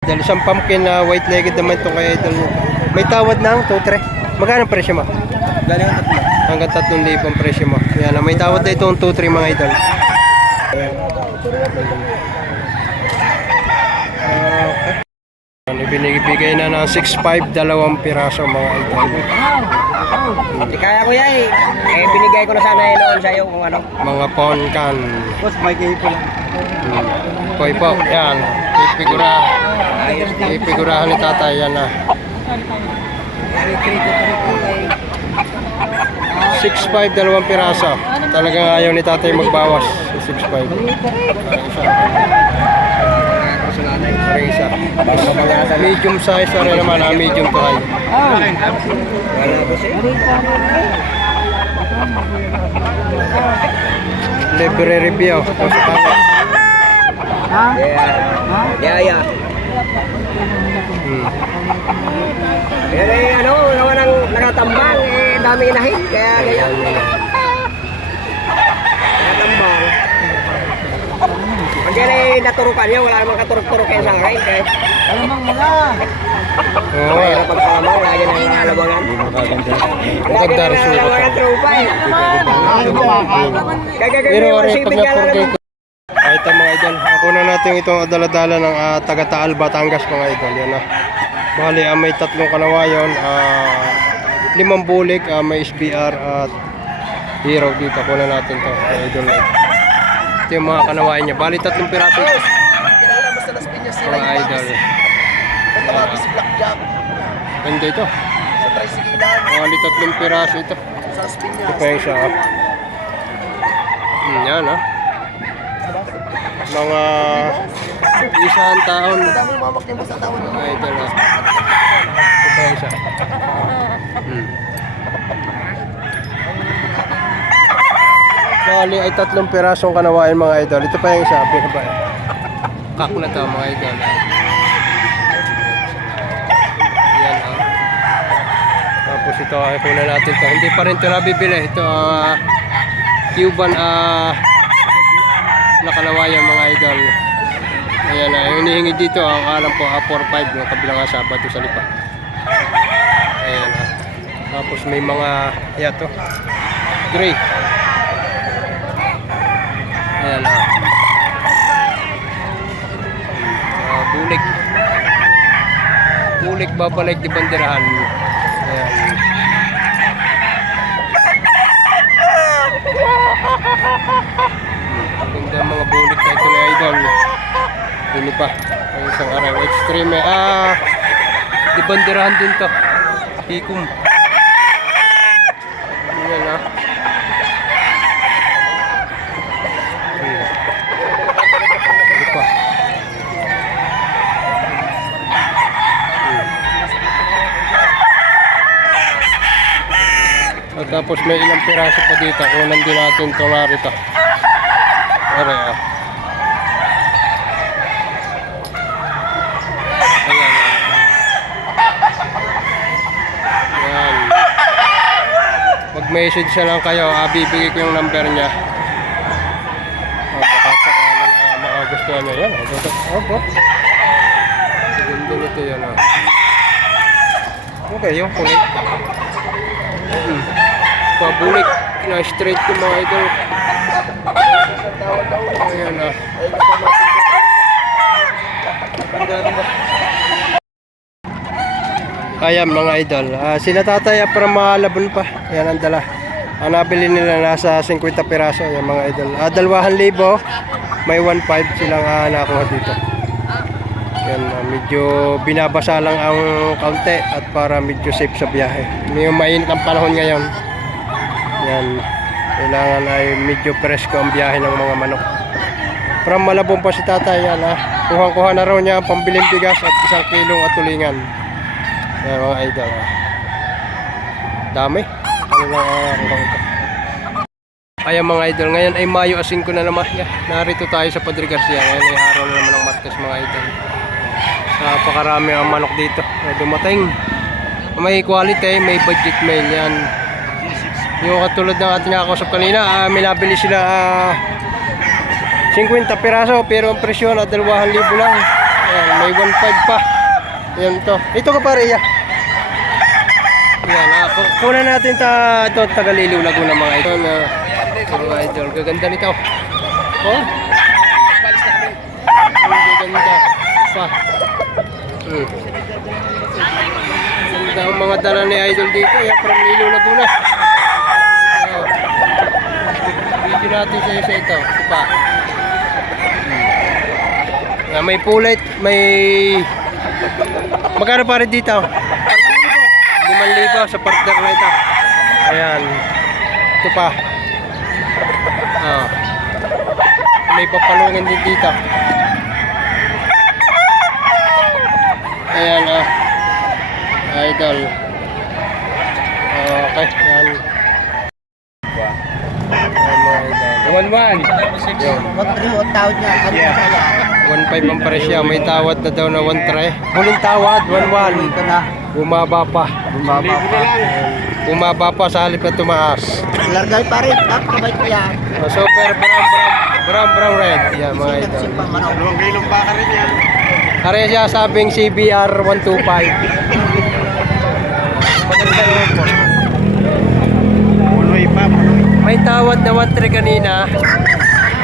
Dahil isang pumpkin na white-legged naman ito kay idol. May tawad ng 2-3. Magkano ang presyo mo? Galing ang tatlo. Hanggang 3,000 ang presyo mo. Yan, may tawad na itong 2-3 mga idol. Okay. Binibigay na ng 6.5, 2 piraso mga idol. Hindi kaya ko yan eh. Binigay ko na sana yun noon sa'yo kung ano. Mga ponkan. Boss, may kayo po lang. Koy po, yan. Ipigurahan ni tatay, yan na. 6.5, 2 piraso. Talagang ayaw ni tatay magbawas sa 6.5. Isa. Medium size na rin naman, medium to high. Libre review. Yeah. Yan eh, ano, nawa nang nakatambang, eh, dami inahin, kaya ganyan. Nakatambang. Pag yan eh, naturukan niya, wala namang katurok-turok yan sa akin, kaya. Alamang mga. Oo. Kaya na pagpalamang, lagi na inalabangan. Lagi na inalabangan trupa eh. Kaya gagawin mo, sipin ka lang naman. Kahit ang mga idol, ako na natin itong daladala ng taga-Taal, Batangas mga idol. Yan na. Bali, may 3 kanawayon, 5 bulik, may SBR at Hero dito. Kuna natin to mga idol. Ito yung mga kanawayan niya. Bali, 3 piraso. Mga idol. Ganda ito. Bali, 3 piraso ito. Ito pa yung isa. Yan ha. Mga isang taon. Mga idol ha. Ito pa yung isa. Bali ay 3 pirasong kanawain mga idol. Ito pa yung isa. Kak na to mga idol. Yan ha. Tapos ito ay puna natin to. Hindi pa rin ito nabibili. Ito Cuban na kanawayan mga idol. Ayan na. Yung hinihingi dito ang alam ko 4-5 ng kabilang Sabado sa lipa. Ayan ha. Tapos may mga to gray. Ayan ha. Bulik babalik di banderahan. Ayan. Ganda mga bulik na ito na idol. Ini pa ang isang araw extreme di banderahan din to. Pikum. Ayan ha. At tapos may ilang piraso pa dito. Kunan din natin ito narito. Ayan. Ayan. Ayan. Mag-message na lang kayo. Bibigay ko yung number niya. Baka sakaling makagustuhan niya. Ayan. Opo. Ganda nito yan. Okay, yung kulit. Pabulik na straight ko mga idol. Ayan na. Ayan mga idol. Sila tatay para malabon pa. Ayan ang dala. Ang nabili nila nasa 50 piraso. Ayan mga idol. 2,000. May 1,500 silang nakuha dito. Yan, medyo binabasa lang ang kaunti at para medyo safe sa biyahe. Yung mainit ang panahon ngayon. Yan, kailangan ay medyo presko ang biyahe ng mga manok. From Malabon pa si tatay. Yan kuha na raw niya ang pambiling bigas at 1 kilong atulingan. Yan mga idol. Dami. Ano lang kuha ito. Ayan mga idol, ngayon ay Mayo 5 na naman. Narito tayo sa Padre Garcia. Ngayon ay araw na naman ng Martes mga idol. Napakarami ang manok dito dumating. May quality, may budget mail yan. Yung katulad ng ating nakakusap kanina, may nabili sila 50 piraso pero ang presyo na 2,000 lang. Ayan, may 1.5 pa. Ayan to. Ito ka pare, ya. Ayan, kunan natin ito, Tagaliliw Laguna mga idol. Mga idol, gaganda nito. Oh. Gaganda pa. Ganda ang mga dala ni idol dito. Ayan, from Lilow Laguna. Oh. Video natin sa isa ito. Ito pa. Ayan, may pulit, may... Magkano pa rin dito? 5,000 sa partner na ito. Ayan. Ito pa. May papalungin din dito. Ayan idol. Okay. Ayan. Ayan mga idol. 1.5 ang presyo. May tawad na daw na 1.3. Huling tawad, 1.1. Bumaba pa. Bumaba pa sa halip na tumaas. Largay pa rin. Napakabait ko yan. Super brown red. Yan mga ito. Dalawang kilong baka rin yan. Kaya siya sabing CBR 125. Maganda naman po. Punoy pa. May tawad na 1.3 kanina.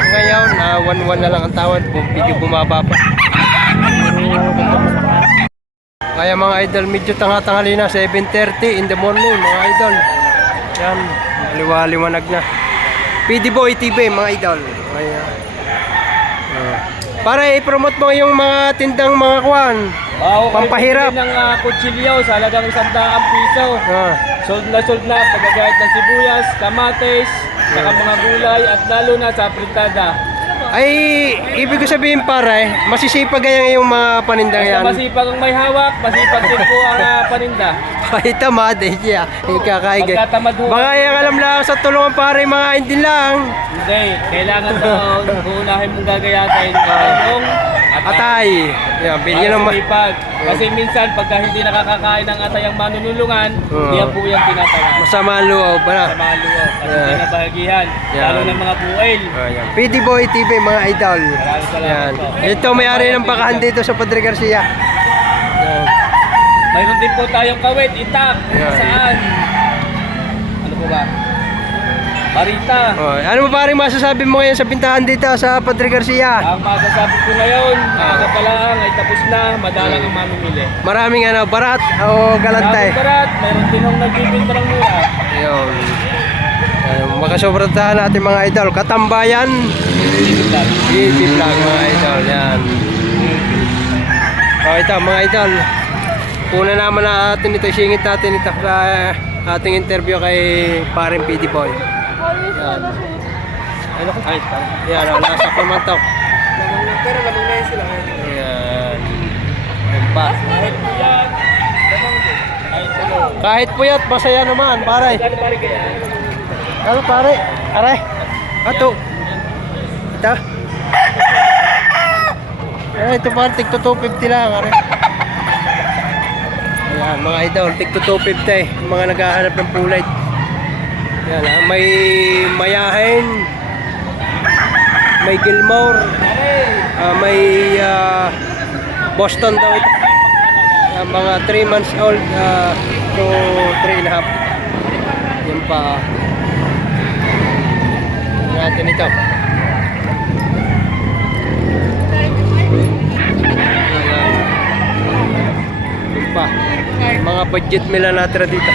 Ngayon, 1.1 na lang ang tawad. Medyo bumaba pa. Kaya mga idol, medyo tanga-tanghali na, 7:30 in the morning mga idol. Yan, liwanag na. PD Boy TV mga idol. Kaya, para i-promote mo yung mga tindang mga kwan. Pampahirap. Ng kutsilyo sa halagang 100 piso. Sold na pagkagayat ng sibuyas, kamates, saka mga gulay at lalo na sa fritada. Ay, ibig ko sabihin pare, masisipag yan yung mga panindang yan. Masipag ang may hawak, masipag din po ang paninda. Ay, tamad eh siya. Ikakaige. Pagkatamad ho. Baka yung alam lang sa tulungan pare, mga hindi lang. Hindi, kailangan daw uunahin mong gagayatin yung Atay. Yan, bilhin para naman. sumipag. Kasi minsan pagka hindi nakakakain ng atay ang manunulungan, hindi po yan tinatawag. Masama ang loob. Ano? Sa mga luwag, kasi hindi nabahagihan. Yan. Lalo ng mga buwail. Ayan. PD Boy TV mga idol. Maraming salamat Yan. po. Ito may-ari ng bakahan dito sa Padre Garcia. Yan. Mayroon din po tayong kawit, itak. Yan. Saan? Ano po ba? Marita. Oh, ano ba pare masasabi mo ngayon sa bintahan dito sa Padre Garcia? Ang masasabi ko ngayon, maaga pa lang ay tapos na, madalang ang mamimili. Maraming barat o galantay. Maraming barat, mayroon din ang nagbibinta ng mura. Ayun. Makasobratahan natin mga idol. Katambayan. BB Vlog mga idol. Yan. O ito mga idol. Una naman natin ito. Singit natin ito sa ating interview kay paring PD Boy. Yan. Ano ko? Yan. Nasa kumantok. Pero lamang na yun sila. Yan. Yan pa. Kahit puyat, masaya naman pare. Ano pare? Aray. Ato. Ito. Ito pare, tig to 250 lang. Aray. Ayan, mga idol, tig to 250. Mga naghahanap ng pulay. Ayan, may mayahin. May Gilmore. May Boston daw ito. Mga 3 months old to 3 and a half. Yan pa. Natin ito. Yan pa. Mga budget mila natira dito.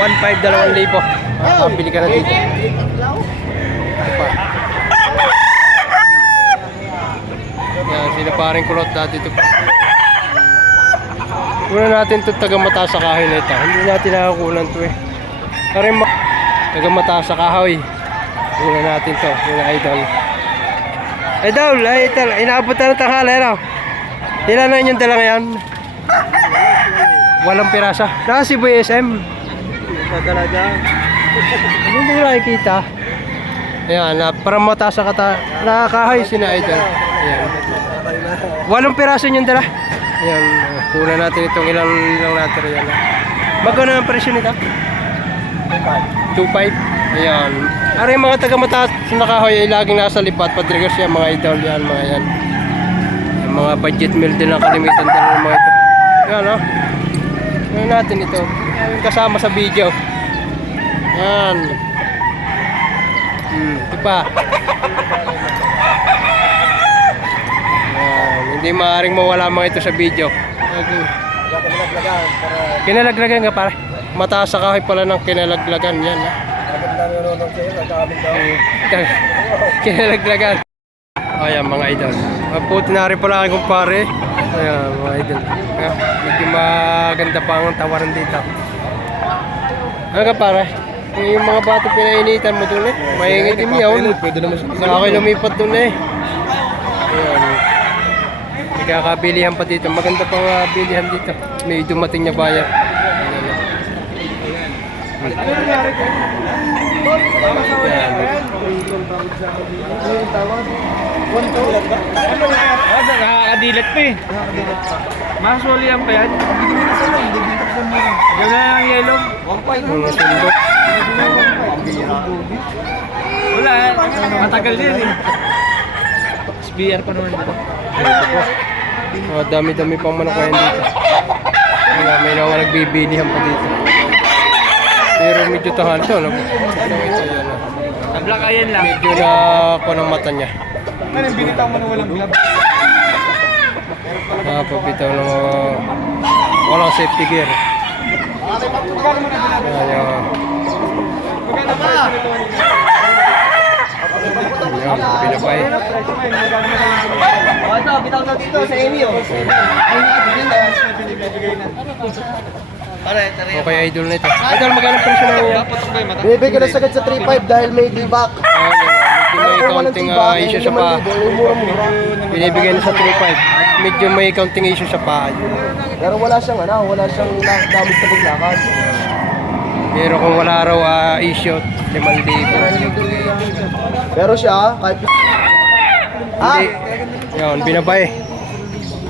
1.5, 2,000. Pabili ka na dito. Ito pa. Yan, sila paring kulot dati ito pa. Una natin ito taga mataas sa kahoy na ito. Hindi natin nakakunan ito eh. Karin taga mataas sa kahoy. Una natin ito, yung idol. Idol, inaabot na ng tanghali, ano? Ilan na yung dala ngayon? Walang pirasa. Naka si Boy SM. Talaga. Hindi mo nakikita. Ayan, parang mataas sa kahoy sina idol. Ayan. Walang piraso yung dala. Ayan, kuna natin itong ilang natin. Ayan. Magkano ang presyo nito? 2.5. Ayan. Ari mga taga mataas na kahoy ay laging nasa lipat. Padre Garcia mga idol yan, mga yan. Mga budget meal din ang kalimitan din ng mga ito. Yan o. Ano natin ito? Kasama sa video. Yan. Ito pa. Yan. Hindi maaaring mawala mga ito sa video. Okay. Kinalaglagan ka pare. Mataas sa kahoy pala ng kinalaglagan. Yan ha. Kinalaglagan. Ayan mga idol. Maputi na rin pala aking kumpare. Ayan mga idol. Ayan, medyo maganda pa ang tawaran dito. Ano ka pare? Yung mga bato pinainitan mo doon eh. Maingit yun. Pwede naman sa akin lumipat doon eh. Ayan. May kakabilihan pa dito. Maganda pang bilihan dito. May dumating na bayan. Nakakadilat pa eh. Maswalihan pa yan. Gawin na ng yellow. Mga sundok. Wala eh. Matagal din eh. SBR pa naman dito. Ito po. Dami-dami pang manakayan dito. May nawa nagbibilihan pa dito. Pero medyo tahal ito. Nablakayan lang. Medyo na ako ng mata niya. Anong binitaw mo na walang glove? Papitaw ng walang safety gear. Ayan. Ayan, pinapay. Ito, bitaw na dito sa inyo. Okay, idol na ito. Idol, magkano presyo na yan? Binibigay na sagad sa 3.5 dahil may debak. Medyo may counting issue sa paa. Binibigay na sa 3.5. Medyo may counting issue sa paa. Pero wala siyang damage sa paglakad. Pero kung wala raw issue, 5,000. Pero siya, kahit... Hindi. Yun, binabay.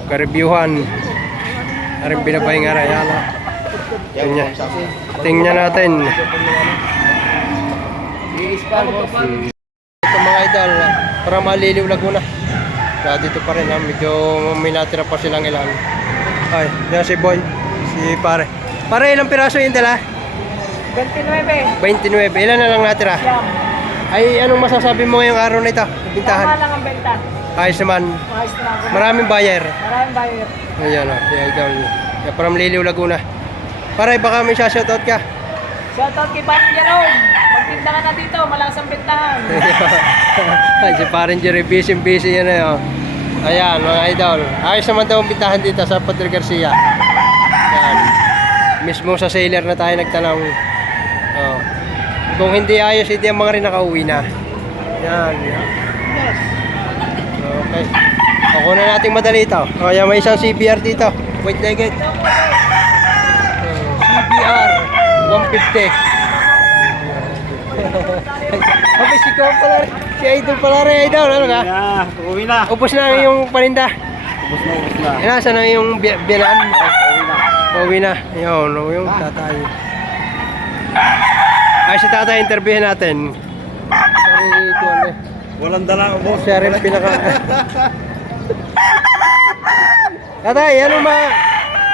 Ka-reviewhan. Aring binabay nga rin. Yan. Tingnan natin. Ito mga idol, para maliliw Laguna. Dito pa rin ha, medyo may natira pa silang ilan. Ay, yan si Boy, si pare. Pare, ilang piraso yung dala? 29. 29, ilan na lang natira? Siyam. Ay, anong masasabi mo ngayong araw na ito? Tama Bintahan. lang ang benta. Ayos naman. Ayos na ako. Maraming buyer. Maraming buyer. Ayan o, si idol. Yan, para maliliw Laguna. Pare, baka may shoutout ka. Shoutout kay Paring Jerome. Magtinda ka na dito. Malakas ang bentahan. Ay, si Paring Jerry, busy yan eh. Oh. Ayan, mga idol. Ayos naman daw ang bintahan dito sa Padre Garcia. Ayan. Mismo sa sailor na tayo nagtanong. Oh. Kung hindi ayos, hindi ang mga rin nakauwi na. Yan. Okay. Ako na nating madali ito. O, yan, may isang CBR dito. Wait legged. CBR 150. Abay, si Ko pala. Si Idol pala rin. Idol, ano ka? Uwi na. Ubus na yung paninda. Ubus na. Nasa na yung biyanan? Uwi na. Yun, yung tatay. Ay, si tatay, interviewin natin. Sorry, Kuwan eh. Walang dala ubos. Siya rin pinaka... Tatay,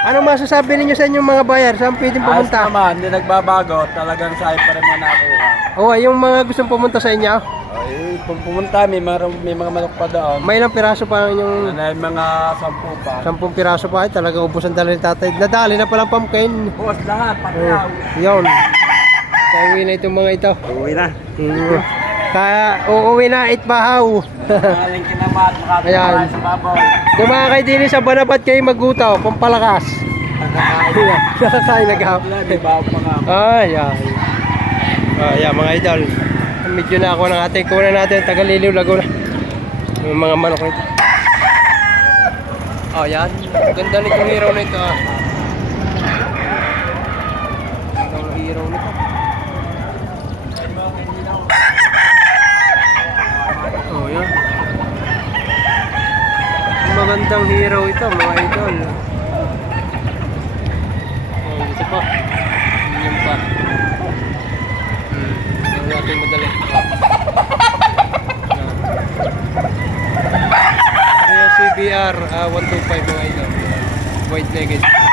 ano masasabi ninyo sa inyong mga bayar? Saan pwedeng Ayos pumunta? naman, hindi nagbabago. Talagang sa'yo pa rin mga nakuha. Oo, yung mga gustong pumunta sa inyo, Ay, kung pumunta, may mga manok pa doon. may ilang piraso pa yung... May mga 10 pa. 10 piraso pa, ay talaga ubos ang dala ni tatay. Nadali na palang pumpkin. Bukas lahat, pati Oh, yun. Pauwi na itong mga ito. Uwi na. Kaya uuwi na, itbahaw. Maling kinamat, Ayan. makatulala sa baboy. Yung kayo din sa Banabat kayo magutaw, pampalakas. Nakakain nagaw. May bago pa nga. Ayan. Ayan mga idol. Medyo na ako ng ating kuna natin, Tagaliliw, Laguna. Yung mga manok nito. Ayan. Ganda nitong hero na ito. Ganda ng hero nito. Oh, yan. Magandang hero ito, mga idol. Oh, ito pa. Yan pa. Yan natin madali. Rio CBR white legged.